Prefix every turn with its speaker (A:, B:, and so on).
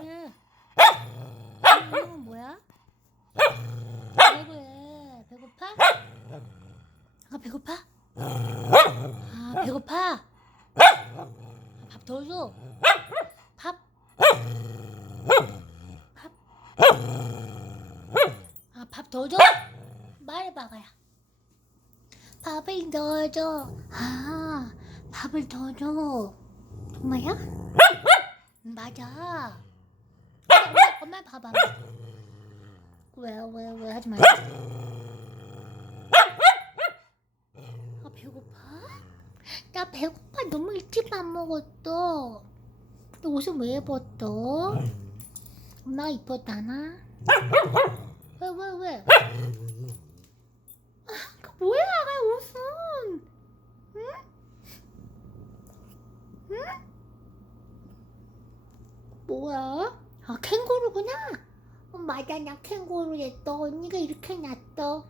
A: 그래? 이건 뭐야? 왜 그래? 배고파? 아 배고파? 아 배고파? 밥 더 줘. 밥. 밥. 아 밥 더 줘? 말해봐 가야. 밥을 더 줘. 아 밥을 더 줘. 정말야? 맞아. 왜, 엄마 봐봐. 왜왜 왜 하지 말자. 아 배고파? 나 배고파 너무 일찍 밥 먹었어. 근데 옷은 왜 입었어? 엄마가 입었다나? 왜 왜 왜? 아, 그 뭐야 그 옷은? 응? 응? 뭐야? 아 캥거루구나. 어, 맞아 나 캥거루였어. 언니가 이렇게 놨어.